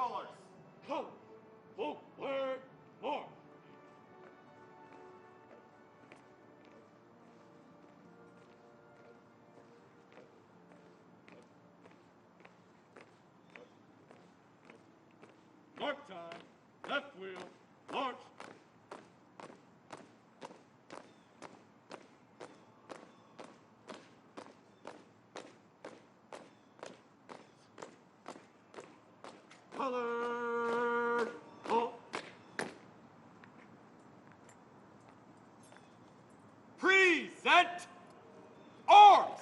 colors. Colors. Forward, march. Mark time. Left wheel. March. Color. Halt. Present arms.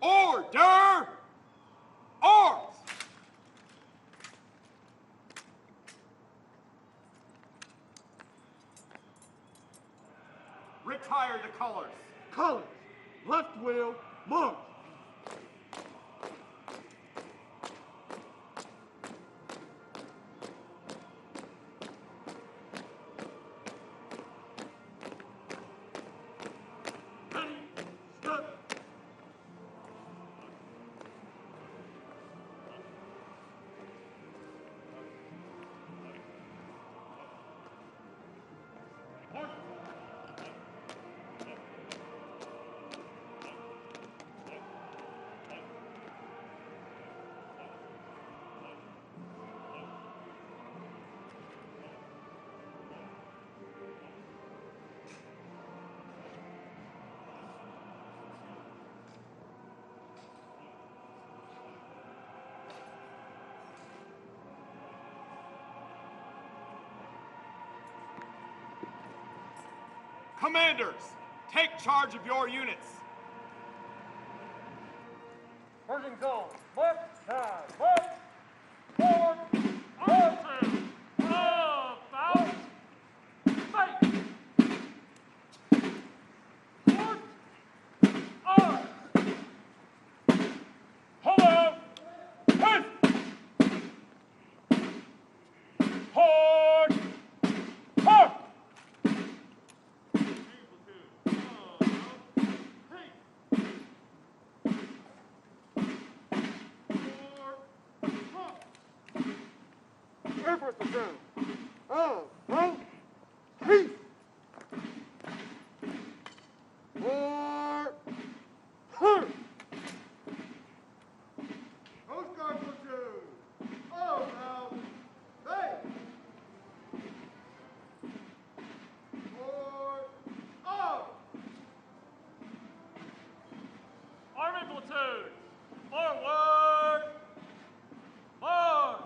Order! Arms! Retire the colors. Colors. Left wheel. March. Ready, step. March. Commanders, take charge of your units. Merging zone. Left side. Left. Forward. Left. About. Fight. Forward. Arms. Hello. Hit. Hard. Hard. Air Force platoon. Right. Peace. War. Hurt. Coast Guard platoon. Oh, now. Hey. War. Oh. Army platoon. Forward. March.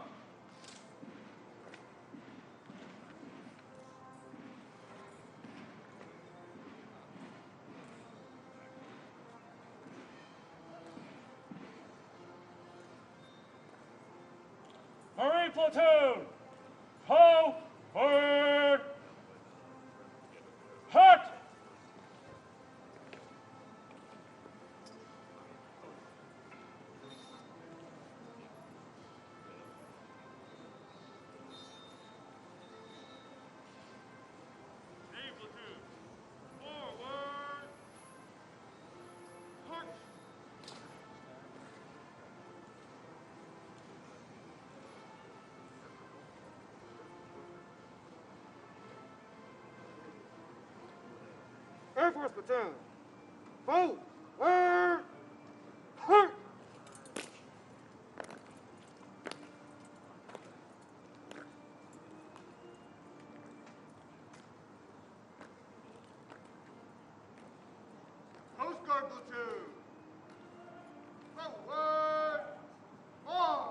Marine platoon, forward, hut. Navy platoon, forward, hut. Air Force platoon. Forward. Hurt. Coast Guard platoon. Forward. March.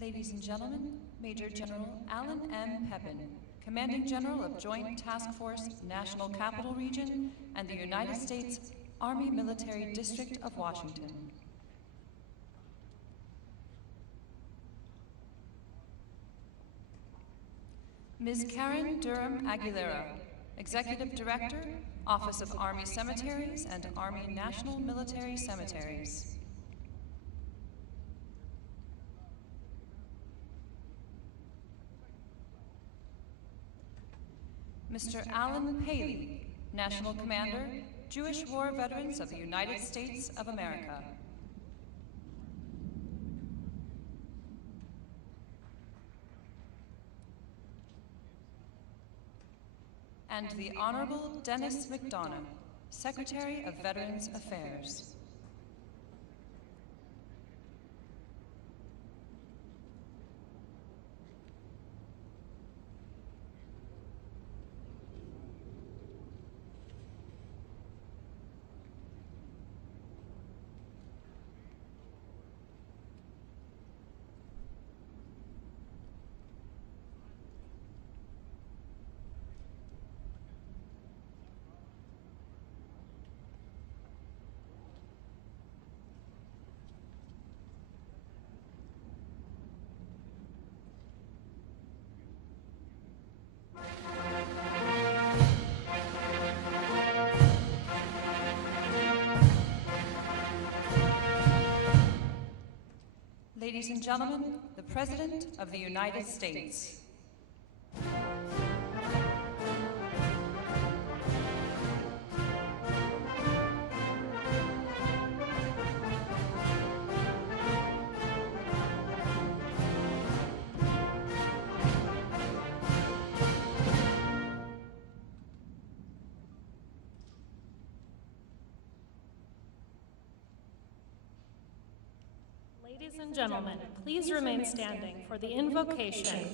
Ladies and gentlemen, Major General Alan M. Pepin, Commanding General of Joint Task Force, National Capital Region, and the United States Army Military District of Washington. Ms. Karen Durham Aguilera, Executive Director, Office of Army Cemeteries and Army National Military Cemeteries. Mr. Alan Paley, National Commander, Jewish War Veterans of the United States of America. And the Honorable Dennis Mcdonough, Secretary of Veterans Affairs. Ladies and gentlemen, the President of the United States. Ladies and gentlemen, please remain standing for the invocation.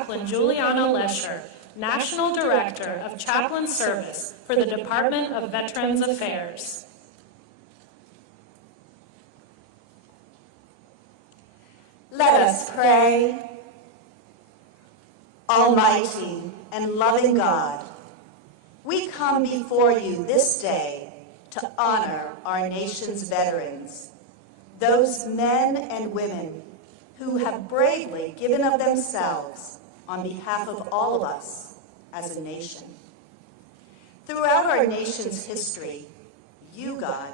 Chaplain Juliana Lesher, National Director of Chaplain Service for the Department of Veterans Affairs. Let us pray. Almighty and loving God, we come before you this day to honor our nation's veterans, those men and women who have bravely given of themselves on behalf of all of us as a nation. Throughout our nation's history, you, God,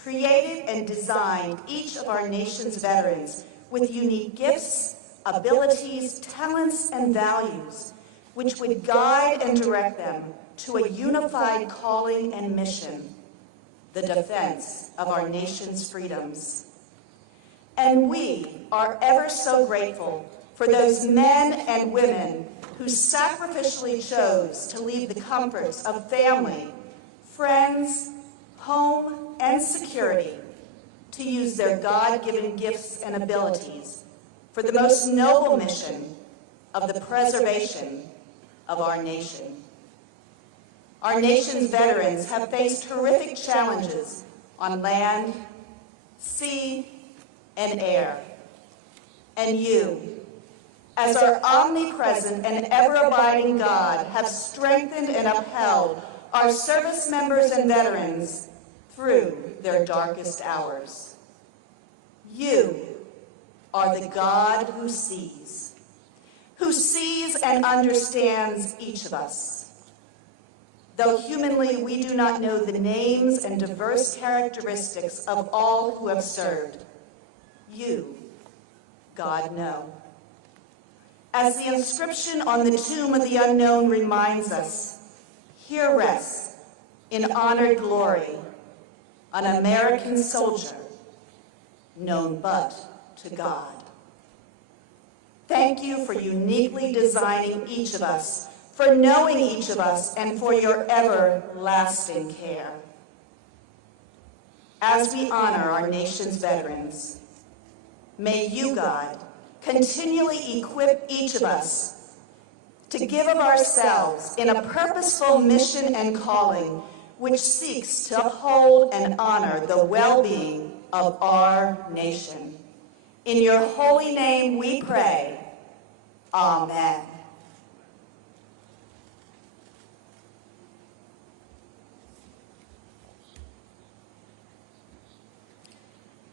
created and designed each of our nation's veterans with unique gifts, abilities, talents, and values, which would guide and direct them to a unified calling and mission, the defense of our nation's freedoms. And we are ever so grateful for those men and women who sacrificially chose to leave the comforts of family, friends, home, and security to use their God-given gifts and abilities for the most noble mission of the preservation of our nation. Our nation's veterans have faced horrific challenges on land, sea, and air. And you, as our omnipresent and ever-abiding God, have strengthened and upheld our service members and veterans through their darkest hours. You are the God who sees and understands each of us. Though humanly we do not know the names and diverse characteristics of all who have served, you, God, know. As the inscription on the tomb of the unknown reminds us, here rests, in honored glory, an American soldier known but to God. Thank you for uniquely designing each of us, for knowing each of us, and for your everlasting care. As we honor our nation's veterans, may you, God, continually equip each of us to give of ourselves in a purposeful mission and calling which seeks to uphold and honor the well-being of our nation. In your holy name we pray. Amen.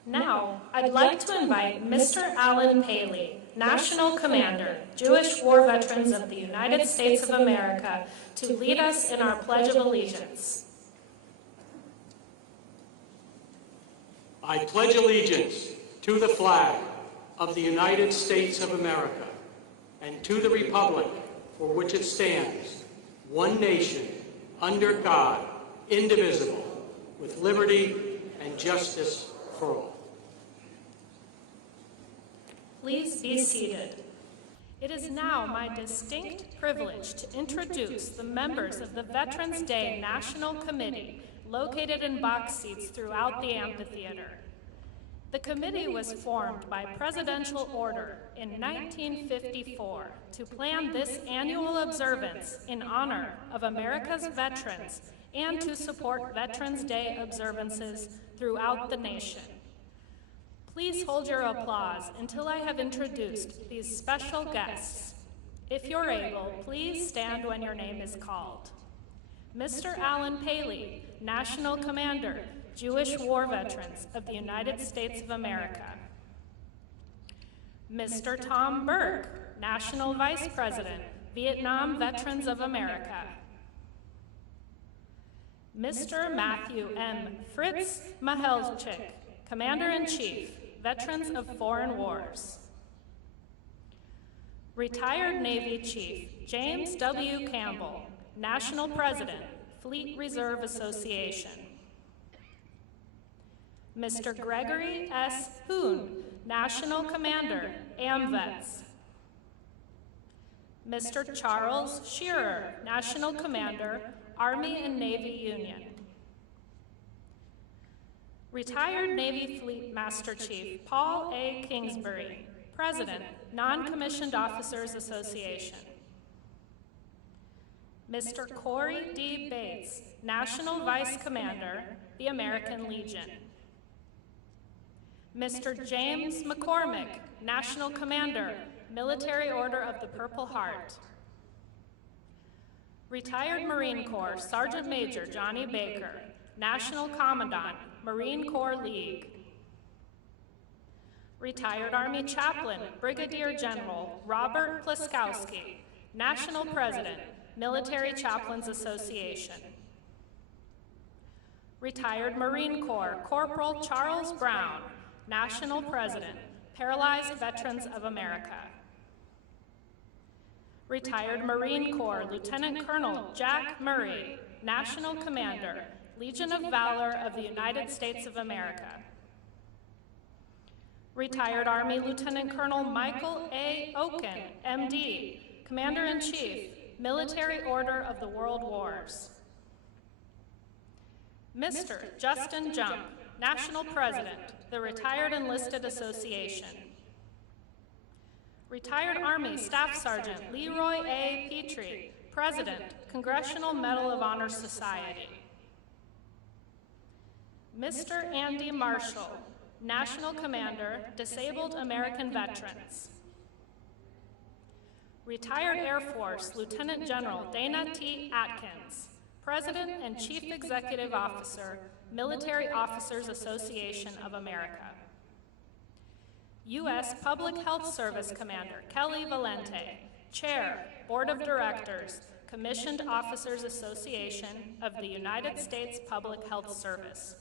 Now, I'd like to invite Mr. Alan Paley, National Commander, Jewish War Veterans of the United States of America, to lead us in our Pledge of Allegiance. I pledge allegiance to the flag of the United States of America and to the republic for which it stands, one nation, under God, indivisible, with liberty and justice for all. Please be seated. It is now my distinct privilege to introduce the members of the Veterans Day National Committee located in box seats throughout the amphitheater. The committee was formed by presidential order in 1954 to plan this annual observance in honor of America's veterans and to support Veterans Day observances throughout the nation. Please hold your applause until I have introduced these special guests. If you're able, please stand when your name is called. Mr. Alan Paley, National Commander, Jewish War Veterans of the United States of America. Mr. Tom Burke, National Vice President, Vietnam Veterans of America. Mr. Matthew M. Fritz Mahelchik, Commander-in-Chief, Veterans of Foreign Wars. Retired Navy Chief James W. Campbell, National President, Fleet Reserve Association. Mr. Gregory S. Hoon, National Commander, AMVETS. Mr. Charles Shearer, National Commander, Army and Navy Union. Retired Navy Fleet Master Chief Paul A. Kingsbury, President, Non-Commissioned Officers Association. Mr. Corey D. Bates, National Vice Commander, the American Legion. Mr. James McCormick, National Commander, Military Order of the Purple Heart. Retired Marine Corps Sergeant Major Johnny Baker, National Commandant, Marine Corps League. Retired Army Chaplain Brigadier General Robert Pliskowski, National President, Military Chaplains Association. Retired Marine Corps Corporal Charles Brown, National President, Paralyzed Veterans of America. Retired Marine Corps Lieutenant Colonel Jack Murray, National Commander, Legion of Valor of the United States of America. Retired Army Lieutenant Colonel Michael A. Oken, MD, Commander-in-Chief, Military Order of the World Wars. Mr. Justin Jump, National President, the Retired Enlisted Association. Retired Army Staff Sergeant Leroy A. Petrie, President, Congressional Medal of Honor Society. Mr. Andy Marshall, National Commander, Disabled American Veterans. Retired Air Force Lieutenant General Dana T. Atkins, President and Chief Executive Officer, Military Officers Association of America. U.S. Public Health Service Commander Kelly Valente, Chair, Board of Directors, Commissioned Officers Association of the United States Public Health Service.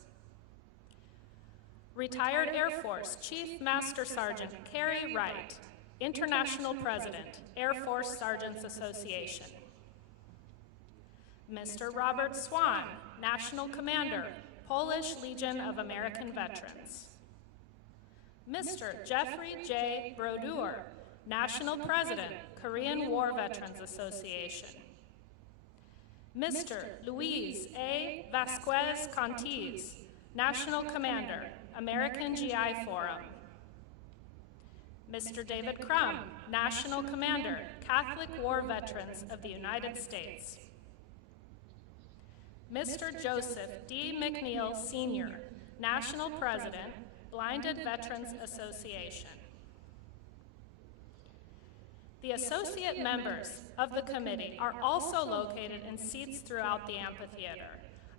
Retired Air Force Chief Master Sergeant Carrie Wright, International President, Air Force Sergeants Association. Mr. Robert Swan, National Commander, Polish Legion of American Veterans. Mr. Jeffrey J. Brodeur, National President, Korean War Veterans Association. Mr. Luis A. Vasquez Contiz, National Commander, American GI Forum. Mr. David Crum, National Commander, Catholic War Veterans of the United States. Mr. Joseph D. McNeil, Sr., National President, Blinded Veterans Association. The associate members of the committee are also located in seats throughout the amphitheater.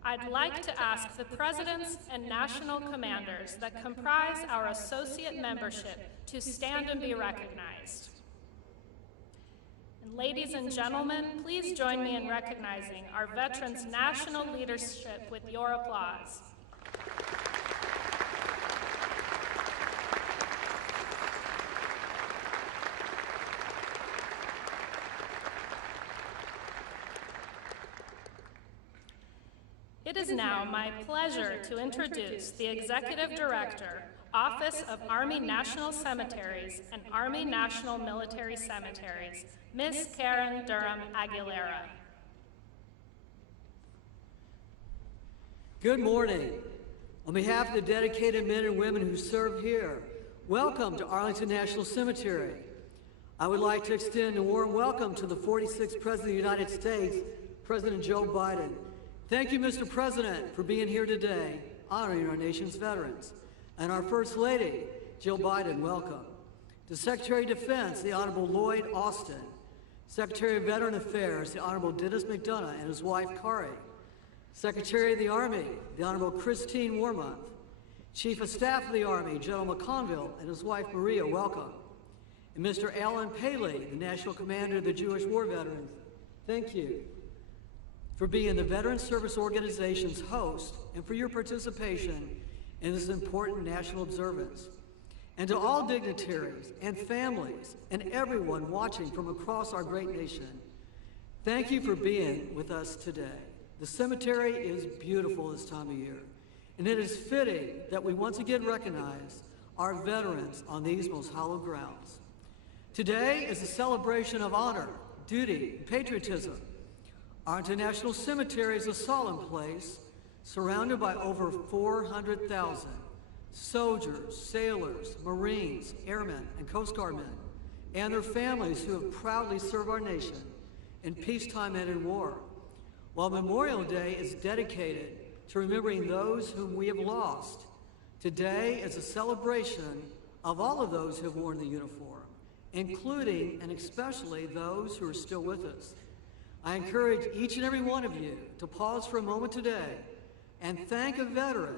I'd like to ask the presidents and national commanders that comprise our associate membership to stand and be recognized. And ladies and gentlemen, please join me in recognizing our veterans' national leadership with your applause. It is now my pleasure to introduce the Executive Director, Office of Army National Cemeteries and Army National Military Cemeteries, Ms. Karen Durham Aguilera. Good morning. On behalf of the dedicated men and women who serve here, welcome to Arlington National Cemetery. I would like to extend a warm welcome to the 46th President of the United States, President Joe Biden. Thank you, Mr. President, for being here today, honoring our nation's veterans. And our First Lady, Jill Biden, welcome. To Secretary of Defense, the Honorable Lloyd Austin. Secretary of Veteran Affairs, the Honorable Dennis Mcdonough and his wife, Kari. Secretary of the Army, the Honorable Christine Warmonth. Chief of Staff of the Army, General McConville and his wife, Maria, welcome. And Mr. Alan Paley, the National Commander of the Jewish War Veterans, thank you for being the Veteran Service Organization's host and for your participation in this important national observance. And to all dignitaries and families and everyone watching from across our great nation, thank you for being with us today. The cemetery is beautiful this time of year, and it is fitting that we once again recognize our veterans on these most hallowed grounds. Today is a celebration of honor, duty, and patriotism. Arlington National Cemetery is a solemn place surrounded by over 400,000 soldiers, sailors, Marines, airmen, and Coast Guard men, and their families who have proudly served our nation in peacetime and in war. While Memorial Day is dedicated to remembering those whom we have lost, today is a celebration of all of those who have worn the uniform, including and especially those who are still with us. I encourage each and every one of you to pause for a moment today and thank a veteran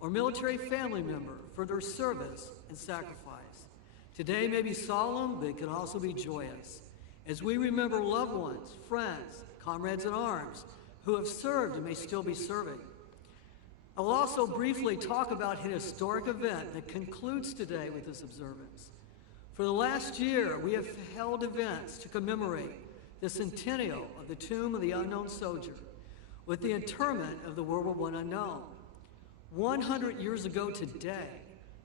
or military family member for their service and sacrifice. Today may be solemn, but it can also be joyous, as we remember loved ones, friends, comrades in arms who have served and may still be serving. I will also briefly talk about an historic event that concludes today with this observance. For the last year, we have held events to commemorate the centennial of the Tomb of the Unknown Soldier with the interment of the World War I unknown. 100 years ago today,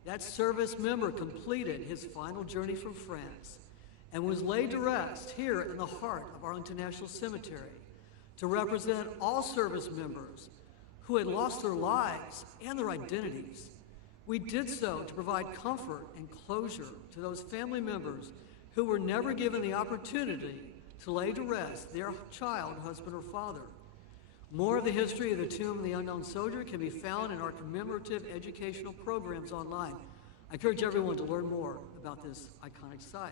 that service member completed his final journey from France and was laid to rest here in the heart of Arlington National Cemetery to represent all service members who had lost their lives and their identities. We did so to provide comfort and closure to those family members who were never given the opportunity to lay to rest their child, husband, or father. More of the history of the Tomb of the Unknown Soldier can be found in our commemorative educational programs online. I encourage everyone to learn more about this iconic site.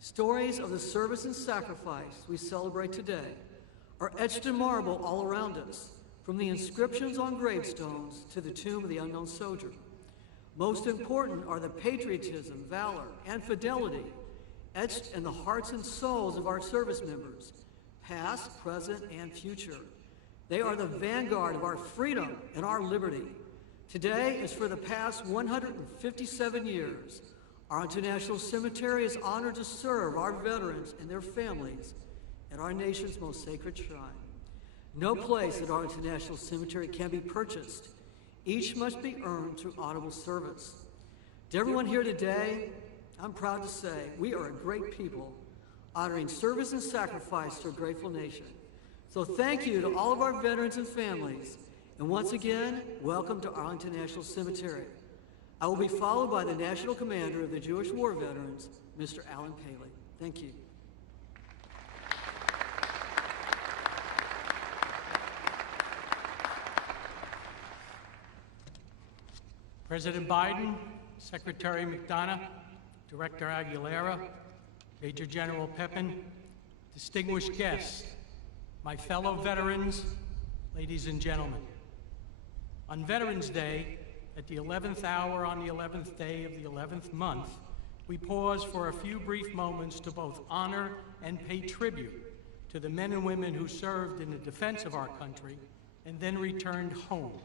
Stories of the service and sacrifice we celebrate today are etched in marble all around us, from the inscriptions on gravestones to the Tomb of the Unknown Soldier. Most important are the patriotism, valor, and fidelity etched in the hearts and souls of our service members, past, present, and future. They are the vanguard of our freedom and our liberty. Today, as for the past 157 years, Arlington National Cemetery is honored to serve our veterans and their families at our nation's most sacred shrine. No place at Arlington National Cemetery can be purchased. Each must be earned through honorable service. To everyone here today, I'm proud to say we are a great people, honoring service and sacrifice to a grateful nation. So thank you to all of our veterans and families, and once again, welcome to Arlington National Cemetery. I will be followed by the National Commander of the Jewish War Veterans, Mr. Alan Paley. Thank you. President Biden, Secretary Mcdonough, Director Aguilera, Major General Pepin, distinguished guests, my fellow veterans, ladies and gentlemen. On Veterans Day, at the 11th hour on the 11th day of the 11th month, we pause for a few brief moments to both honor and pay tribute to the men and women who served in the defense of our country and then returned home.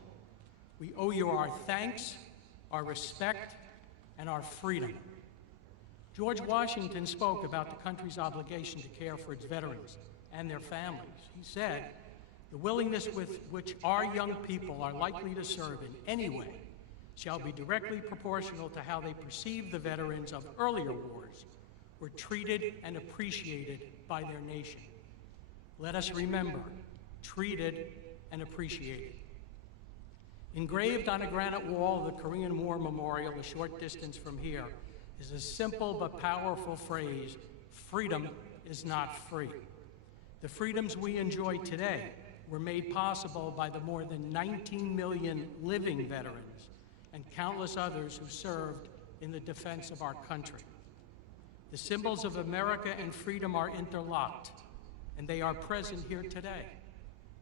We owe you our thanks, our respect, and our freedom. George Washington spoke about the country's obligation to care for its veterans and their families. He said, "The willingness with which our young people are likely to serve in any way shall be directly proportional to how they perceive the veterans of earlier wars were treated and appreciated by their nation." Let us remember, treated and appreciated. Engraved on a granite wall of the Korean War Memorial a short distance from here is a simple but powerful phrase: freedom is not free. The freedoms we enjoy today were made possible by the more than 19 million living veterans and countless others who served in the defense of our country. The symbols of America and freedom are interlocked, and they are present here today.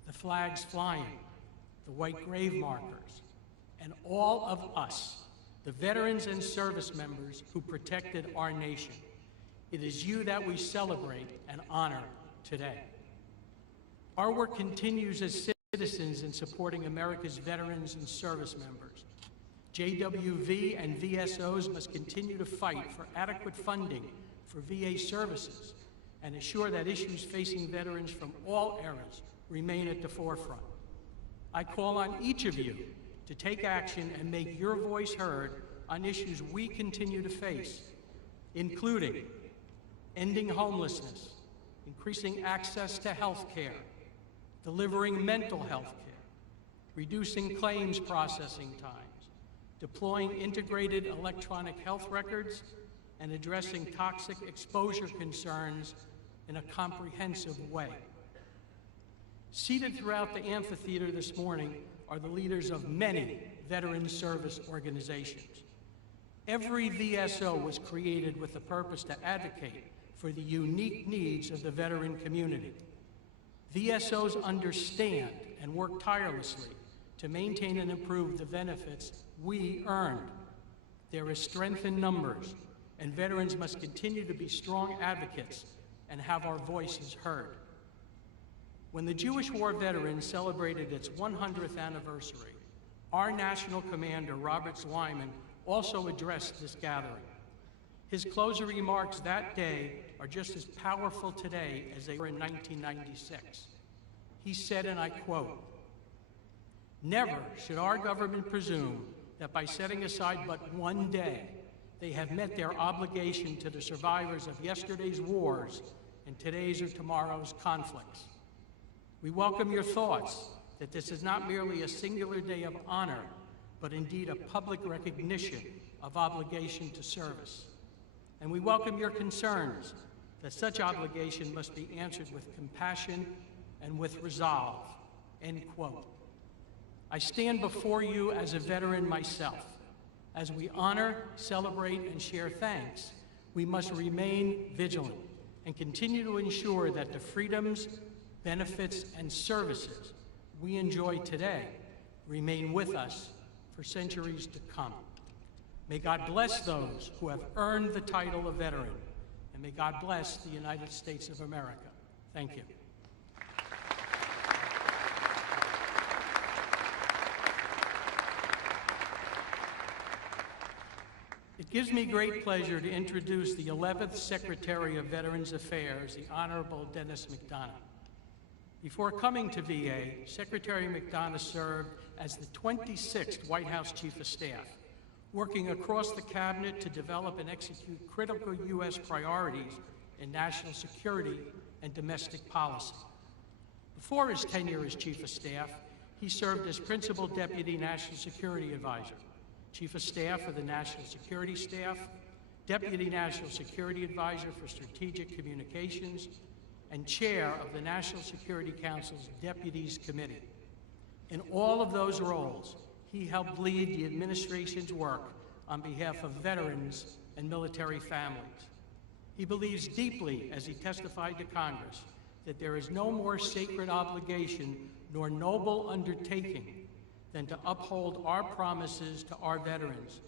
The flags flying, the white grave markers, and all of us, the veterans and service members who protected our nation. It is you that we celebrate and honor today. Our work continues as citizens in supporting America's veterans and service members. JWV and VSOs must continue to fight for adequate funding for VA services and assure that issues facing veterans from all eras remain at the forefront. I call on each of you to take action and make your voice heard on issues we continue to face, including ending homelessness, increasing access to health care, delivering mental health care, reducing claims processing times, deploying integrated electronic health records, and addressing toxic exposure concerns in a comprehensive way. Seated throughout the amphitheater this morning are the leaders of many veteran service organizations. Every VSO was created with the purpose to advocate for the unique needs of the veteran community. VSOs understand and work tirelessly to maintain and improve the benefits we earned. There is strength in numbers, and veterans must continue to be strong advocates and have our voices heard. When the Jewish War Veterans celebrated its 100th anniversary, our national commander, Robert Zweiman, also addressed this gathering. His closing remarks that day are just as powerful today as they were in 1996. He said, and I quote, "Never should our government presume that by setting aside but one day, they have met their obligation to the survivors of yesterday's wars and today's or tomorrow's conflicts. We welcome your thoughts that this is not merely a singular day of honor, but indeed a public recognition of obligation to service. And we welcome your concerns that such obligation must be answered with compassion and with resolve," end quote. I stand before you as a veteran myself. As we honor, celebrate, and share thanks, we must remain vigilant and continue to ensure that the freedoms, benefits, and services we enjoy today remain with us for centuries to come. May God bless those who have earned the title of veteran, and may God bless the United States of America. Thank you. It gives me great pleasure to introduce the 11th Secretary of Veterans Affairs, the Honorable Dennis Mcdonough. Before coming to VA, Secretary Mcdonough served as the 26th White House Chief of Staff, working across the cabinet to develop and execute critical U.S. priorities in national security and domestic policy. Before his tenure as Chief of Staff, he served as Principal Deputy National Security Advisor, Chief of Staff of the National Security Staff, Deputy National Security Advisor for Strategic Communications, and Chair of the National Security Council's Deputies Committee. In all of those roles, he helped lead the administration's work on behalf of veterans and military families. He believes deeply, as he testified to Congress, that there is no more sacred obligation nor noble undertaking than to uphold our promises to our veterans,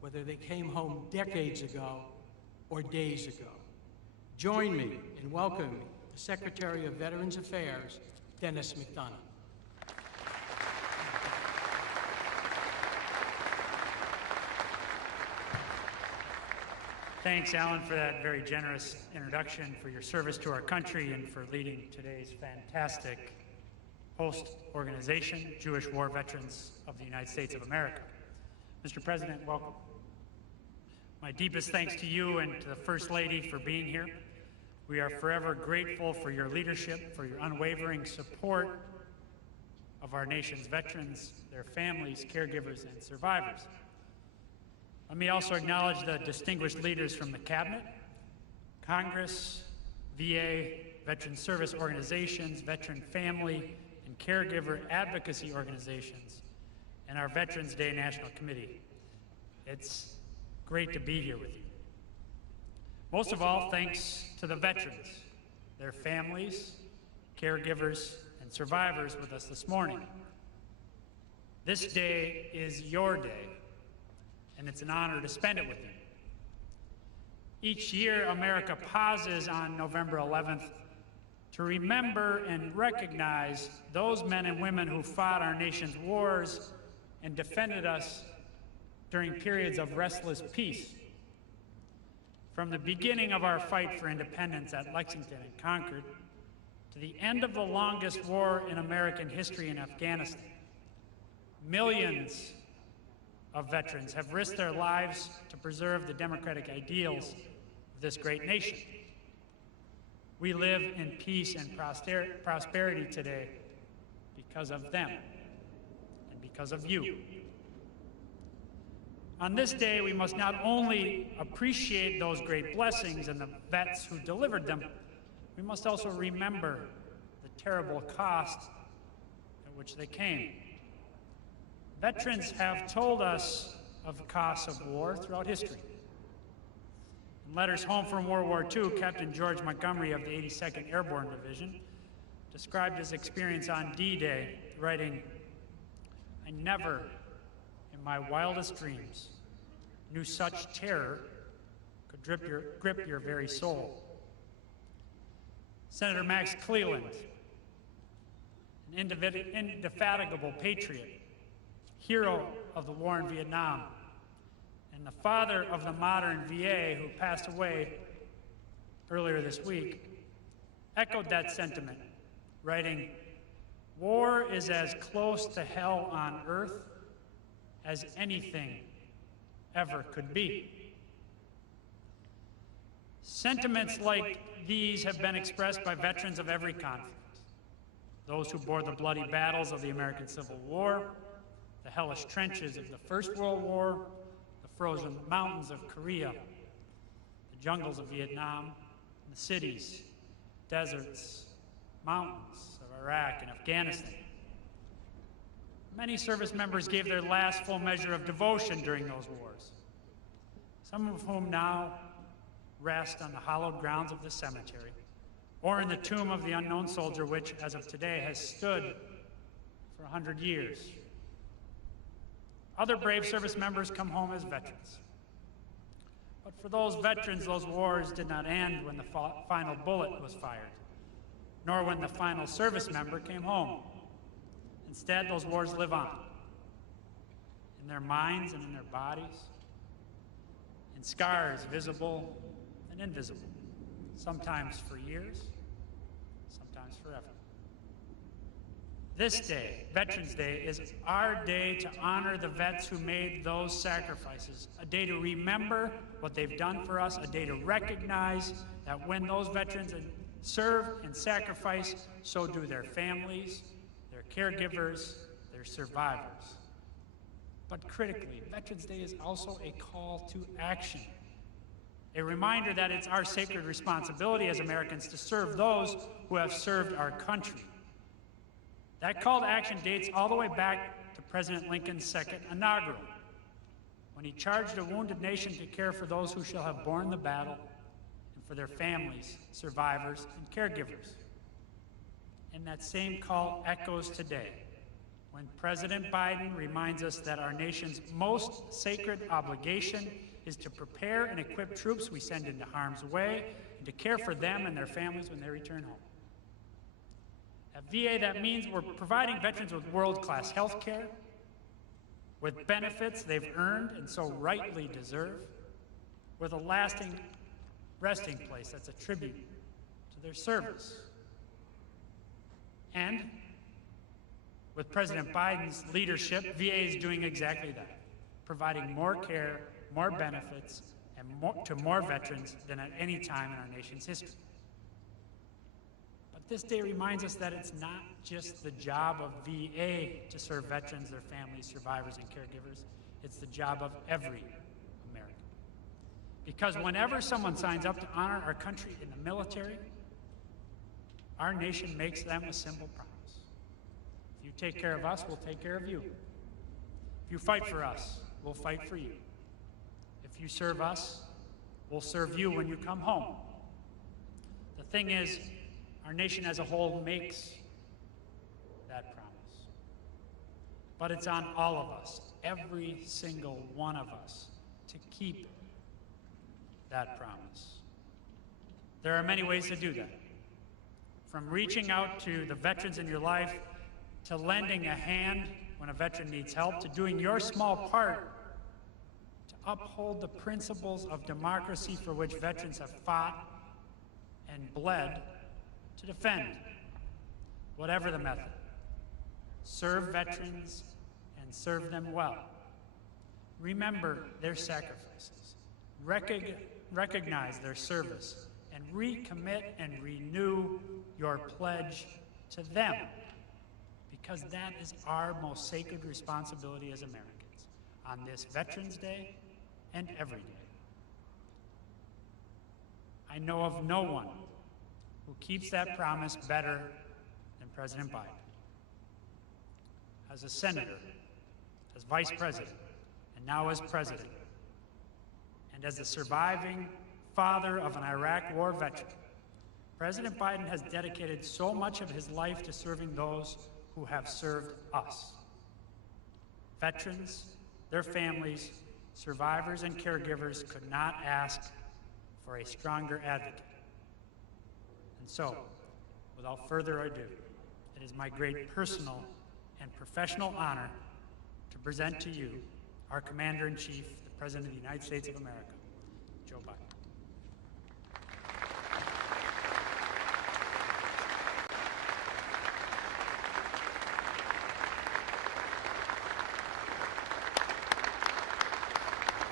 whether they came home decades ago or days ago. Join me in welcoming the Secretary of Veterans Affairs, Dennis Mcdonough. Thanks, Alan, for that very generous introduction, for your service to our country, and for leading today's fantastic host organization, Jewish War Veterans of the United States of America. Mr. President, welcome. My deepest thanks to you and to the First Lady for being here. We are forever grateful for your leadership, for your unwavering support of our nation's veterans, their families, caregivers, and survivors. Let me also acknowledge the distinguished leaders from the Cabinet, Congress, VA, veteran service organizations, veteran family and caregiver advocacy organizations, and our Veterans Day National Committee. It's great to be here with you. Most of all, thanks to the veterans, their families, caregivers, and survivors with us this morning. This day is your day, and it's an honor to spend it with you. Each year, America pauses on November 11th to remember and recognize those men and women who fought our nation's wars and defended us during periods of restless peace. From the beginning of our fight for independence at Lexington and Concord to the end of the longest war in American history in Afghanistan, millions of veterans have risked their lives to preserve the democratic ideals of this great nation. We live in peace and prosperity today because of them and because of you. On this day, we must not only appreciate those great blessings and the vets who delivered them, we must also remember the terrible cost at which they came. Veterans have told us of the costs of war throughout history. In letters home from World War II, Captain George Montgomery of the 82nd Airborne Division described his experience on D-Day, writing, "I never, in my wildest dreams, knew such terror could grip your very soul." Senator Max Cleland, an indefatigable patriot, hero of the war in Vietnam, and the father of the modern VA, who passed away earlier this week, echoed that sentiment, writing, "War is as close to hell on earth as anything ever could be." Sentiments like these have been expressed by veterans of every conflict. Those who bore the bloody battles of the American Civil War, the hellish trenches of the First World War, the frozen mountains of Korea, the jungles of Vietnam, the cities, deserts, mountains of Iraq and Afghanistan. Many service members gave their last full measure of devotion during those wars, some of whom now rest on the hallowed grounds of the cemetery, or in the tomb of the unknown soldier, which, as of today, has stood for 100 years. Other brave service members come home as veterans. But for those veterans, those wars did not end when the final bullet was fired, nor when the final service member came home. Instead, those wars live on, in their minds and in their bodies, in scars visible and invisible, sometimes for years, sometimes forever. This day, Veterans Day, is our day to honor the vets who made those sacrifices, a day to remember what they've done for us, a day to recognize that when those veterans serve and sacrifice, so do their families, their caregivers, their survivors. But critically, Veterans Day is also a call to action, a reminder that it's our sacred responsibility as Americans to serve those who have served our country. That call to action dates all the way back to President Lincoln's second inaugural, when he charged a wounded nation to care for those who shall have borne the battle and for their families, survivors, and caregivers. And that same call echoes today when President Biden reminds us that our nation's most sacred obligation is to prepare and equip troops we send into harm's way and to care for them and their families when they return home. At VA, that means we're providing veterans with world-class health care, with benefits they've earned and so rightly deserve, with a lasting resting place that's a tribute to their service. And with President Biden's leadership, VA is doing exactly that, providing more care, more benefits, and to more veterans than at any time in our nation's history. But this day reminds us that it's not just the job of VA to serve veterans, their families, survivors, and caregivers. It's the job of every American. Because whenever someone signs up to honor our country in the military, our nation makes them a simple promise. If you take care of us, we'll take care of you. If you fight for us, we'll fight for you. If you serve us, we'll serve you when you come home. The thing is, our nation as a whole makes that promise. But it's on all of us, every single one of us, to keep that promise. There are many ways to do that. From reaching out to the veterans in your life, to lending a hand when a veteran needs help, to doing your small part to uphold the principles of democracy for which veterans have fought and bled to defend. Whatever the method, serve veterans and serve them well. Remember their sacrifices, recognize their service, and recommit and renew your pledge to them, because that is our most sacred responsibility as Americans on this Veterans Day and every day. I know of no one who keeps that promise better than President Biden. As a senator, as vice president, and now as president, and as the surviving father of an Iraq war veteran, President Biden has dedicated so much of his life to serving those who have served us. Veterans, their families, survivors, and caregivers could not ask for a stronger advocate. And so, without further ado, it is my great personal and professional honor to present to you our Commander-in-Chief, the President of the United States of America, Joe Biden.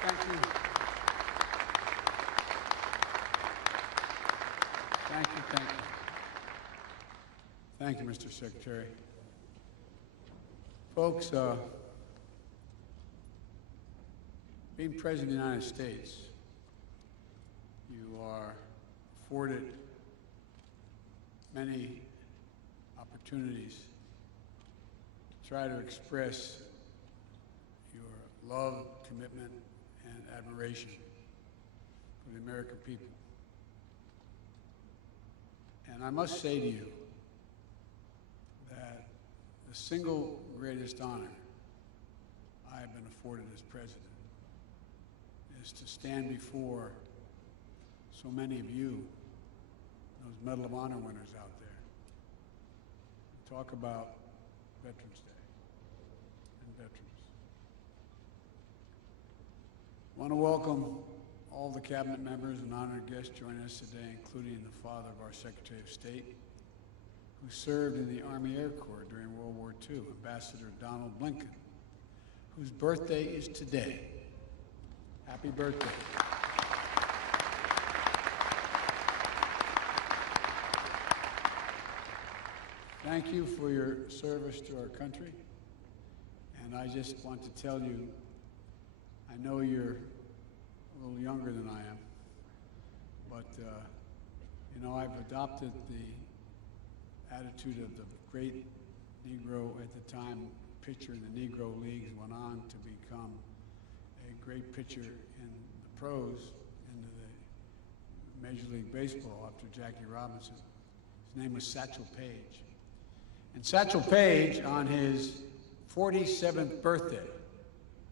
Thank you. Thank you, thank you. Thank you, Mr. Secretary. Folks, being President of the United States, you are afforded many opportunities to try to express your love, commitment, and admiration for the American people. And I must say to you that the single greatest honor I have been afforded as president is to stand before so many of you, those Medal of Honor winners out there, and talk about Veterans Day and veterans. I want to welcome all the cabinet members and honored guests joining us today, including the father of our Secretary of State, who served in the Army Air Corps during World War II, Ambassador Donald Blinken, whose birthday is today. Happy birthday. Thank you for your service to our country. And I just want to tell you, I know you're a little younger than I am, but you know, I've adopted the attitude of the great Negro at the time, pitcher in the Negro Leagues, went on to become a great pitcher in the pros, into the Major League Baseball after Jackie Robinson. His name was Satchel Paige. And Satchel Paige, on his 47th birthday,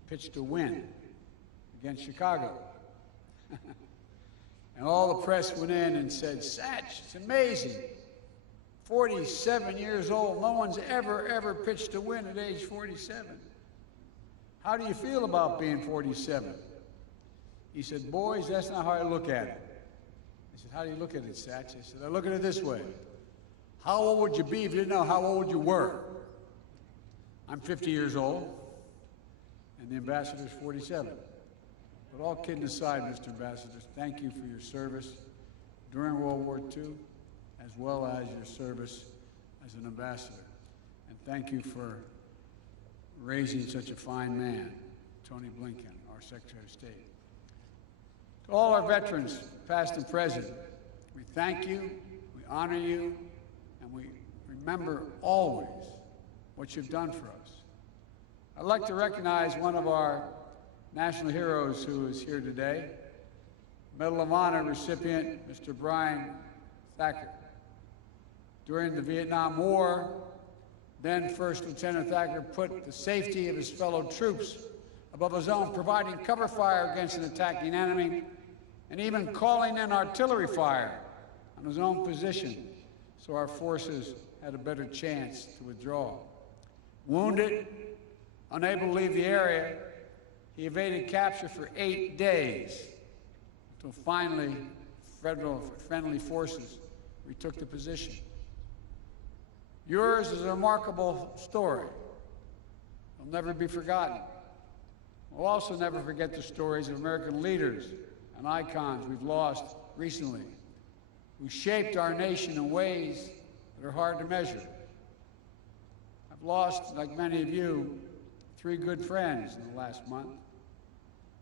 pitched a win against Chicago. And all the press went in and said, "Satch, it's amazing. 47 years old, no one's ever pitched a win at age 47. How do you feel about being 47? He said, "Boys, that's not how I look at it." I said, "How do you look at it, Satch?" I said, "I look at it this way. How old would you be if you didn't know how old you were?" I'm 50 years old, and the ambassador's 47. But all kidding aside, Mr. Ambassador, thank you for your service during World War II, as well as your service as an ambassador. And thank you for raising such a fine man, Tony Blinken, our Secretary of State. To all our veterans, past and present, we thank you, we honor you, and we remember always what you've done for us. I'd like to recognize one of our national heroes who is here today, Medal of Honor recipient, Mr. Brian Thacker. During the Vietnam War, then First Lieutenant Thacker put the safety of his fellow troops above his own, providing cover fire against an attacking enemy, and even calling in artillery fire on his own position so our forces had a better chance to withdraw. Wounded, unable to leave the area, he evaded capture for 8 days until finally federal friendly forces retook the position. Yours is a remarkable story. It'll never be forgotten. We'll also never forget the stories of American leaders and icons we've lost recently, who shaped our nation in ways that are hard to measure. I've lost, like many of you, 3 good friends in the last month.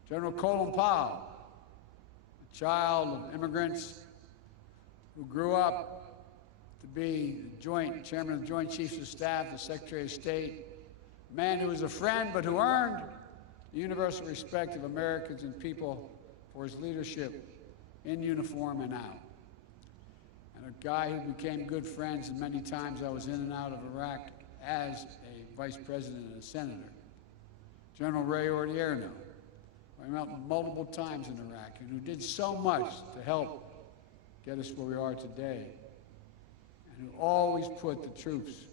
General Colin Powell, a child of immigrants who grew up to be the chairman of the Joint Chiefs of Staff, the Secretary of State, a man who was a friend but who earned the universal respect of Americans and people for his leadership in uniform and out. And a guy who became good friends, and many times I was in and out of Iraq as a vice president and a senator, General Ray Odierno, who I met multiple times in Iraq, and who did so much to help get us where we are today, and who always put the troops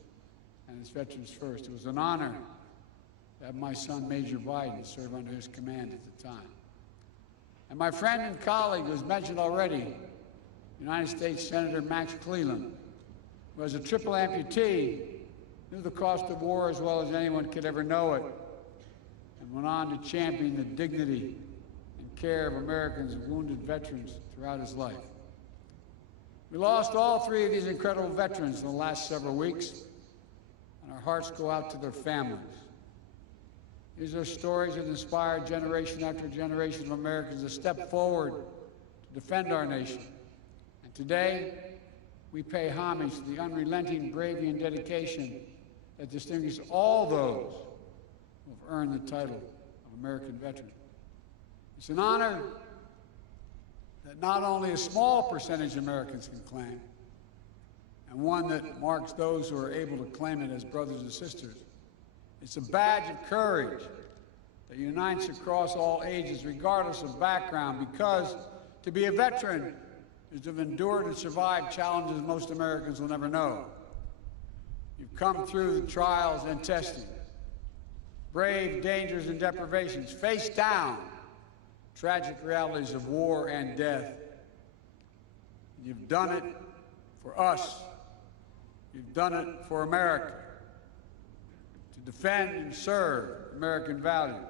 and his veterans first. It was an honor to have my son, Major Biden, serve under his command at the time. And my friend and colleague, who was mentioned already, United States Senator Max Cleland, who as a triple amputee knew the cost of war as well as anyone could ever know it, and went on to champion the dignity and care of Americans and wounded veterans throughout his life. We lost all 3 of these incredible veterans in the last several weeks, and our hearts go out to their families. These are stories that inspire generation after generation of Americans to step forward to defend our nation. And today, we pay homage to the unrelenting bravery and dedication that distinguish all those who have earned the title of American veteran. It's an honor that not only a small percentage of Americans can claim, and one that marks those who are able to claim it as brothers and sisters. It's a badge of courage that unites across all ages, regardless of background, because to be a veteran is to have endured and survived challenges most Americans will never know. You've come through the trials and testing, braved dangers and deprivations, faced down tragic realities of war and death. You've done it for us. You've done it for America, to defend and serve American values,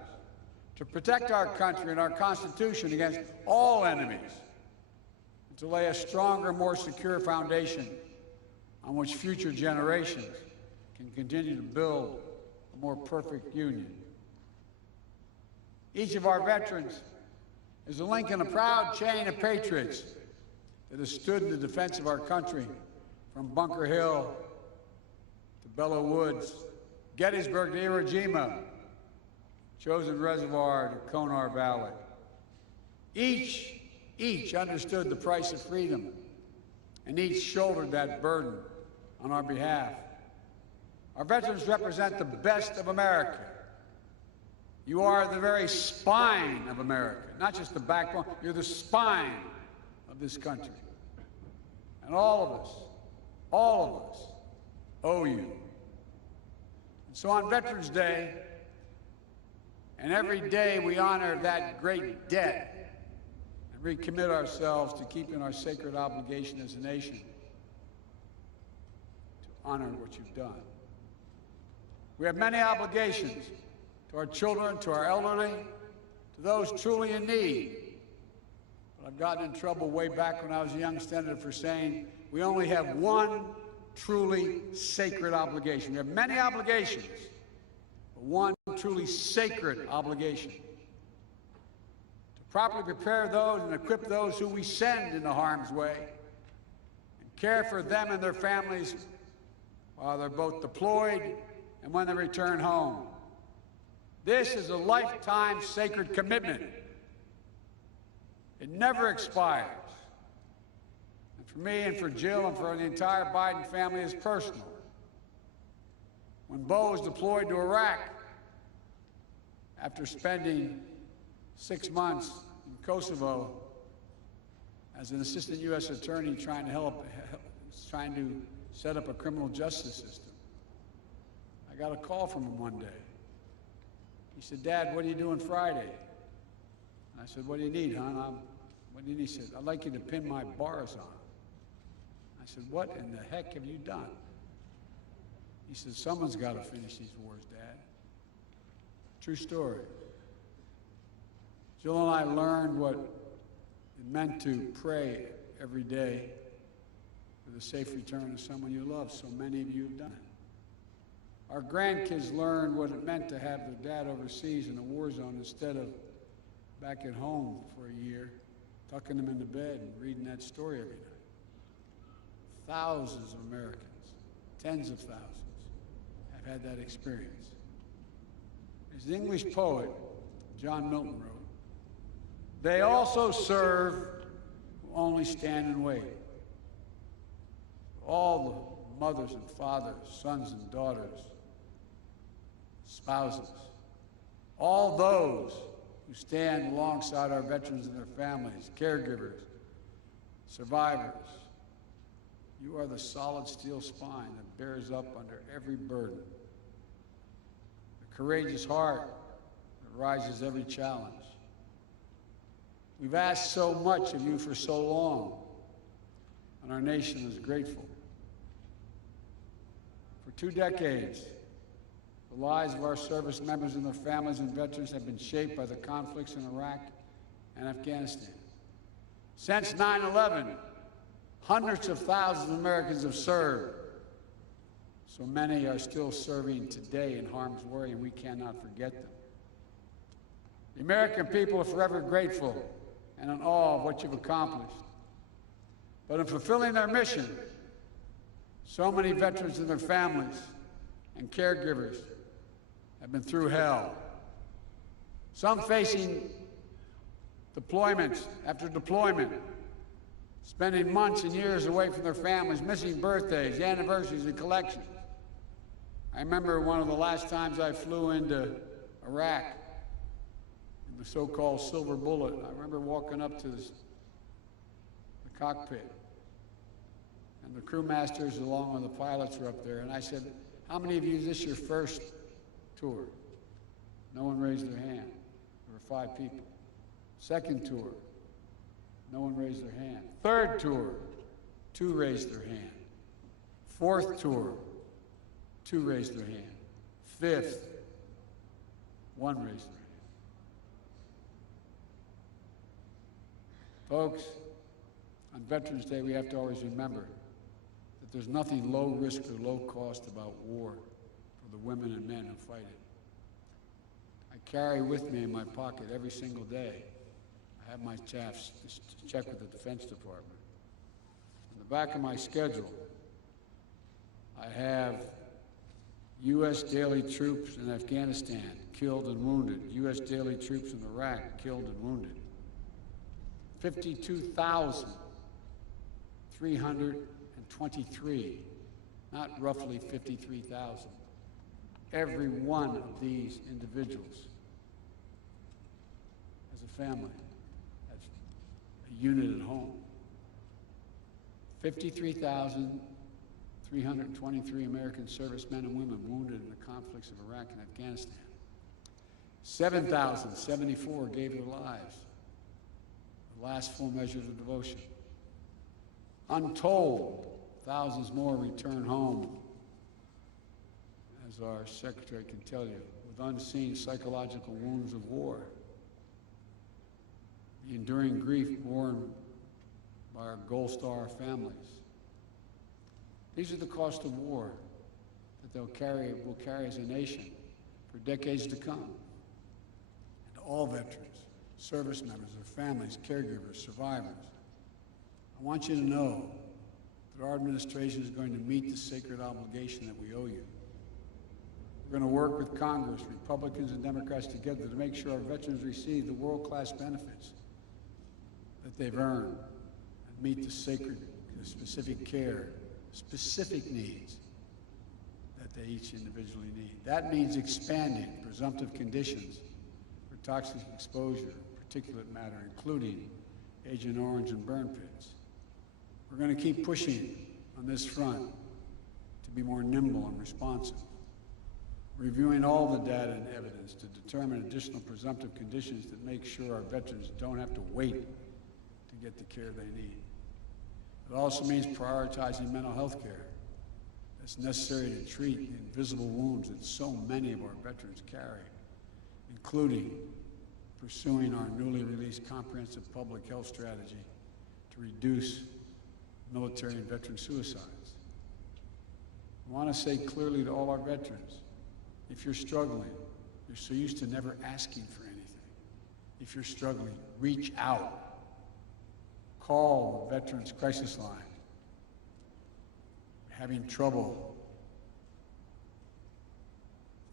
to protect our country and our Constitution against all enemies, and to lay a stronger, more secure foundation on which future generations can continue to build a more perfect union. Each of our veterans is a link in a proud chain of patriots that has stood in the defense of our country from Bunker Hill to Belleau Woods Gettysburg to Iwo Jima, Chosin Reservoir to Konar Valley. Each understood the price of freedom, and each shouldered that burden on our behalf. Our veterans represent the best of America. You are the very spine of America, not just the backbone, you're the spine of this country. And all of us owe you. And so on Veterans Day, and every day we honor that great debt and recommit ourselves to keeping our sacred obligation as a nation to honor what you've done. We have many obligations to our children, to our elderly, to those truly in need. But I've gotten in trouble way back when I was a young senator for saying we only have one truly sacred obligation. We have many obligations, but one truly sacred obligation. To properly prepare those and equip those who we send into harm's way and care for them and their families while they're both deployed and when they return home. This is a lifetime sacred commitment. It never expires. And for me and for Jill and for the entire Biden family, it's personal. When Bo was deployed to Iraq, after spending 6 months in Kosovo as an assistant U.S. attorney trying to set up a criminal justice system, I got a call from him one day. He said, "Dad, what are you doing Friday?" And I said, "What do you need, hon?" What do you need? He said, "I'd like you to pin my bars on." I said, "What in the heck have you done?" He said, "Someone's got to finish these wars, Dad." True story. Jill and I learned what it meant to pray every day for the safe return of someone you love. So many of you have done it. Our grandkids learned what it meant to have their dad overseas in a war zone instead of back at home for a year, tucking them into bed and reading that story every night. Thousands of Americans, tens of thousands, have had that experience. As the English poet John Milton wrote, "They also serve who only stand and wait." All the mothers and fathers, sons and daughters, spouses, all those who stand alongside our veterans and their families, caregivers, survivors, you are the solid steel spine that bears up under every burden, the courageous heart that rises every challenge. We've asked so much of you for so long, and our nation is grateful. For 2 decades, the lives of our service members and their families and veterans have been shaped by the conflicts in Iraq and Afghanistan. Since 9/11, hundreds of thousands of Americans have served. So many are still serving today in harm's way, and we cannot forget them. The American people are forever grateful and in awe of what you've accomplished. But in fulfilling their mission, so many veterans and their families and caregivers have been through hell. Some facing deployments after deployment, spending months and years away from their families, missing birthdays, anniversaries, and collections. I remember one of the last times I flew into Iraq, in the so-called Silver Bullet. I remember walking up to the cockpit, and the crew masters along with the pilots were up there, and I said, "How many of you, is this your first tour?" No one raised their hand. There were 5 people. Second tour, no one raised their hand. Third tour, 2 raised their hand. Fourth tour, 2 raised their hand. Fifth, 1 raised their hand. Folks, on Veterans Day, we have to always remember that there's nothing low risk or low cost about war for the women and men who fight it. I carry with me in my pocket every single day. I have my chaps check with the Defense Department. On the back of my schedule, I have U.S. daily troops in Afghanistan, killed and wounded. U.S. daily troops in Iraq, killed and wounded. 52,323, not roughly 53,000. Every one of these individuals as a family, as a unit at home. 53,323 American servicemen and women wounded in the conflicts of Iraq and Afghanistan. 7,074 gave their lives, the last full measure of devotion. Untold, thousands more return home, as our secretary can tell you, with unseen psychological wounds of war. The enduring grief borne by our Gold Star families. These are the cost of war that we'll carry as a nation for decades to come. And to all veterans, service members, their families, caregivers, survivors, I want you to know that our administration is going to meet the sacred obligation that we owe you. We're going to work with Congress, Republicans and Democrats together to make sure our veterans receive the world-class benefits that they've earned and meet the specific care, specific needs that they each individually need. That means expanding presumptive conditions for toxic exposure, particulate matter, including Agent Orange and burn pits. We're going to keep pushing on this front to be more nimble and responsive, reviewing all the data and evidence to determine additional presumptive conditions that make sure our veterans don't have to wait to get the care they need. It also means prioritizing mental health care that's necessary to treat the invisible wounds that so many of our veterans carry, including pursuing our newly released comprehensive public health strategy to reduce military and veteran suicides. I want to say clearly to all our veterans, if you're struggling, you're so used to never asking for anything. If you're struggling, reach out. Call the Veterans Crisis Line. Having trouble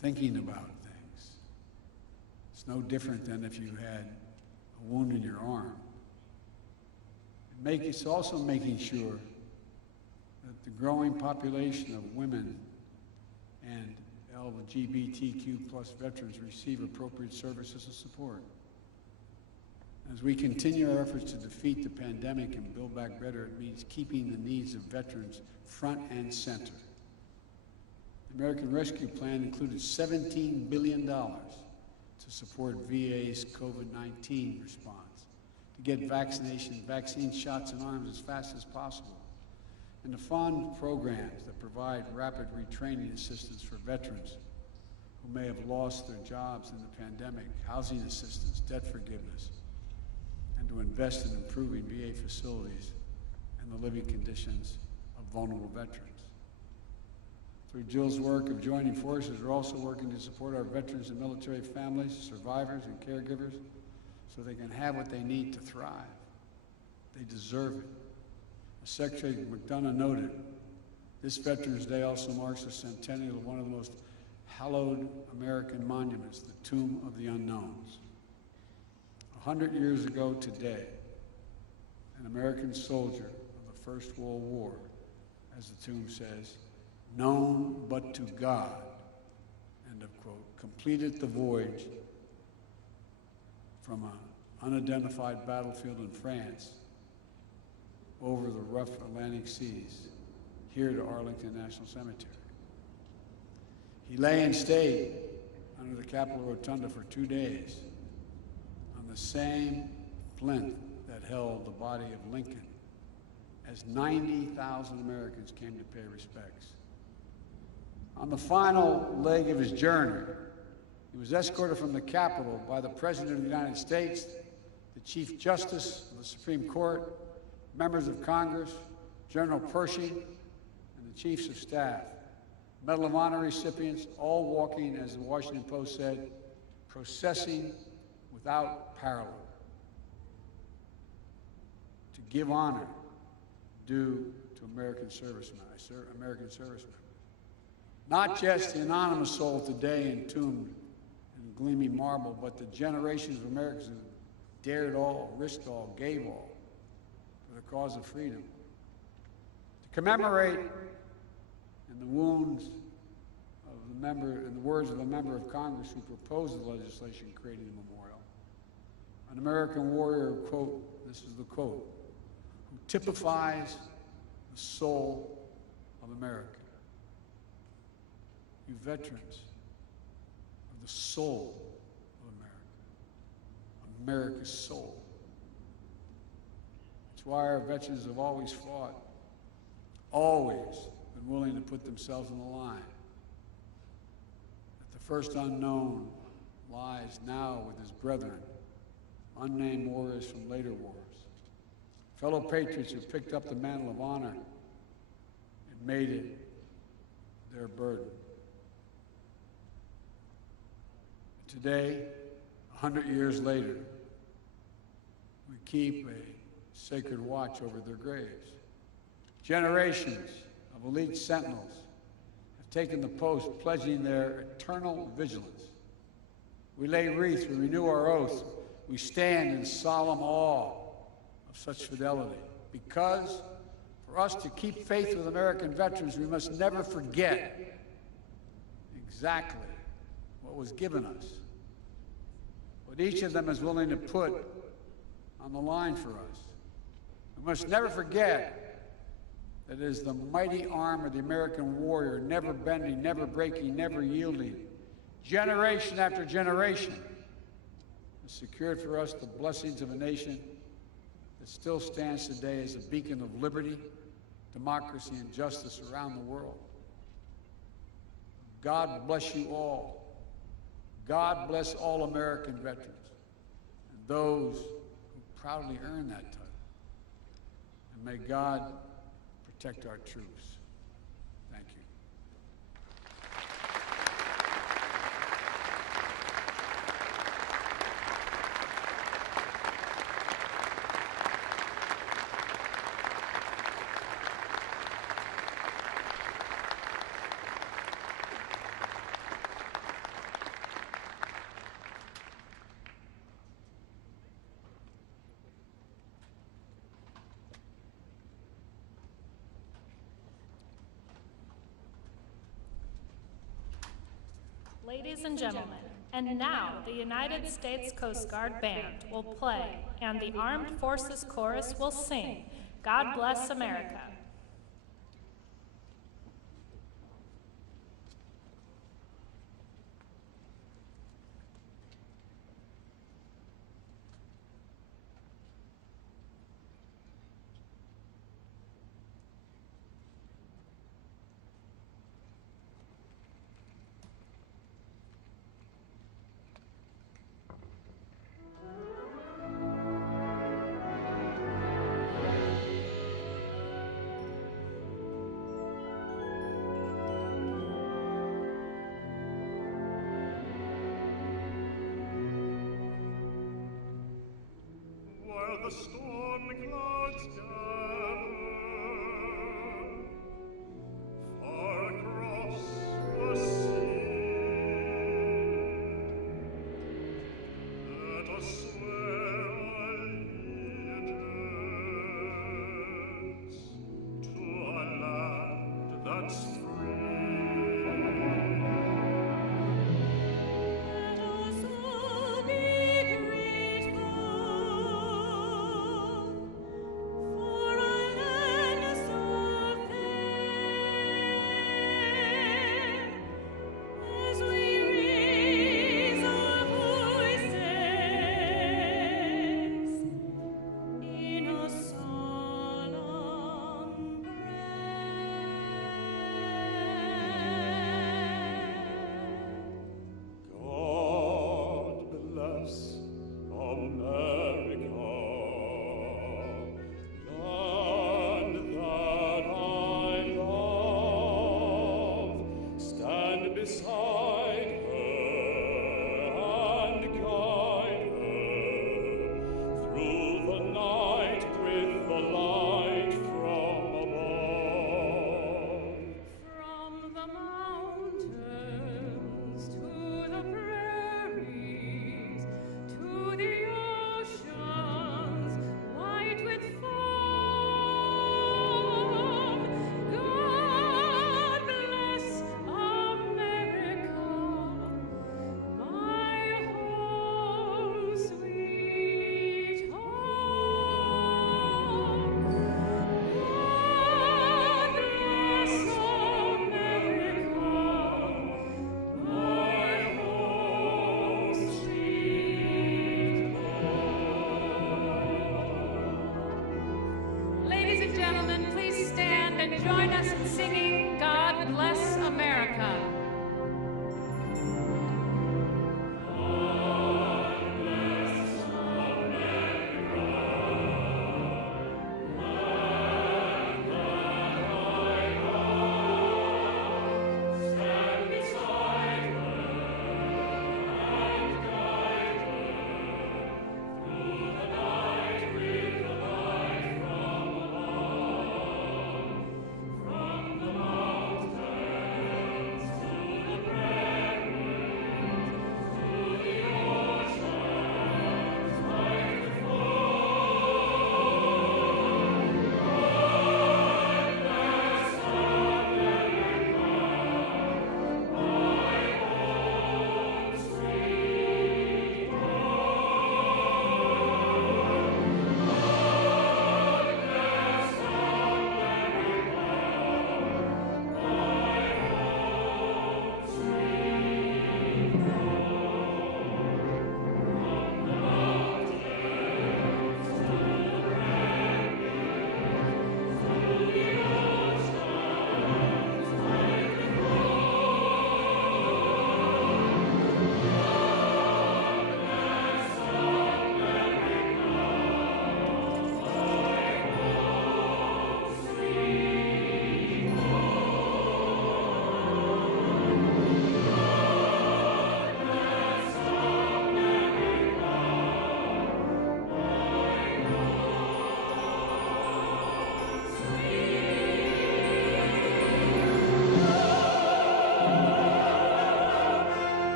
thinking about things. It's no different than if you had a wound in your arm. It's also making sure that the growing population of women and LGBTQ plus veterans receive appropriate services and support. As we continue our efforts to defeat the pandemic and build back better, it means keeping the needs of veterans front and center. The American Rescue Plan included $17 billion to support VA's COVID-19 response, to get vaccine shots in arms as fast as possible, and to fund programs that provide rapid retraining assistance for veterans who may have lost their jobs in the pandemic, housing assistance, debt forgiveness, and to invest in improving VA facilities and the living conditions of vulnerable veterans. Through Jill's work of joining forces, we're also working to support our veterans and military families, survivors, and caregivers so they can have what they need to thrive. They deserve it. As Secretary Mcdonough noted, this Veterans Day also marks the centennial of one of the most hallowed American monuments, the Tomb of the Unknowns. 100 years ago today, an American soldier of the First World War, as the tomb says, known but to God, end of quote, completed the voyage from an unidentified battlefield in France over the rough Atlantic seas, here to Arlington National Cemetery. He lay and stayed under the Capitol Rotunda for 2 days on the same plinth that held the body of Lincoln, as 90,000 Americans came to pay respects. On the final leg of his journey, he was escorted from the Capitol by the President of the United States, the Chief Justice of the Supreme Court, members of Congress, General Pershing, and the Chiefs of Staff, Medal of Honor recipients, all walking, as the Washington Post said, processing without parallel, to give honor due to American servicemen. Not just the anonymous soul today entombed in gleaming marble, but the generations of Americans who dared all, risked all, gave all for the cause of freedom. To commemorate in the wounds of the member, in the words of a member of Congress who proposed the legislation creating the memorial, an American warrior, quote, this is the quote, who typifies the soul of America. You veterans are the soul of America, America's soul. It's why our veterans have always fought, always been willing to put themselves on the line. That the first unknown lies now with his brethren, unnamed warriors from later wars, fellow patriots who picked up the mantle of honor and made it their burden. Today, 100 years later, we keep a sacred watch over their graves. Generations of elite sentinels have taken the post, pledging their eternal vigilance. We lay wreaths, we renew our oaths, we stand in solemn awe of such fidelity. Because for us to keep faith with American veterans, we must never forget exactly what was given us, what each of them is willing to put on the line for us. We must never forget that it is the mighty arm of the American warrior, never bending, never breaking, never yielding, generation after generation, has secured for us the blessings of a nation that still stands today as a beacon of liberty, democracy, and justice around the world. God bless you all. God bless all American veterans and those who proudly earn that title. And may God protect our troops. Thank you. Ladies and gentlemen, and now the United States Coast Guard Band will play, and the Armed Forces Chorus will sing, God Bless America. The storm clouds gather far across the sea. Let us swear allegiance to a land that's free. For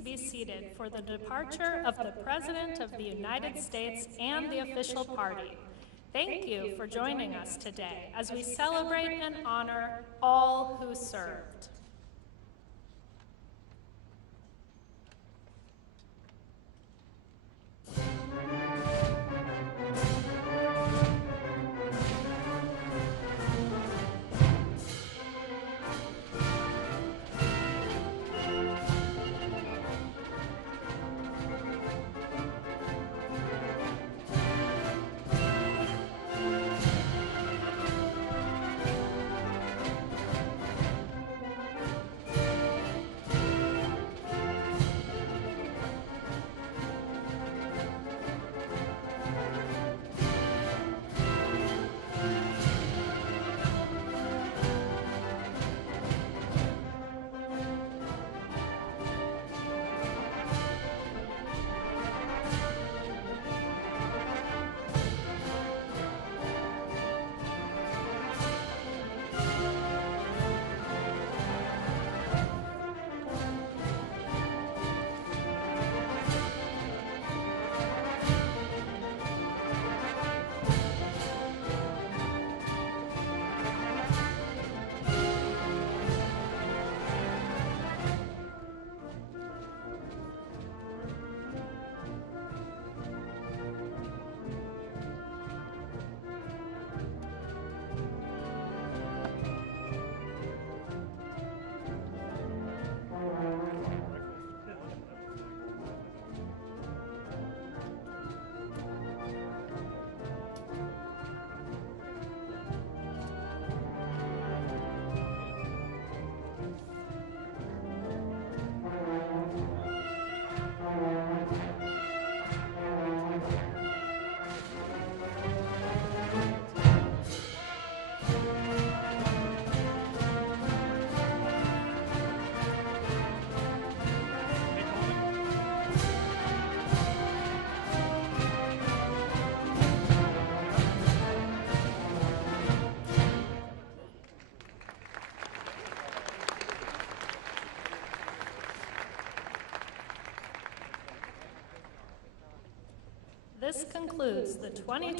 be seated for the departure of the President of the United States and the official party. Thank you for joining us today as we celebrate and honor all who served. This concludes the 2020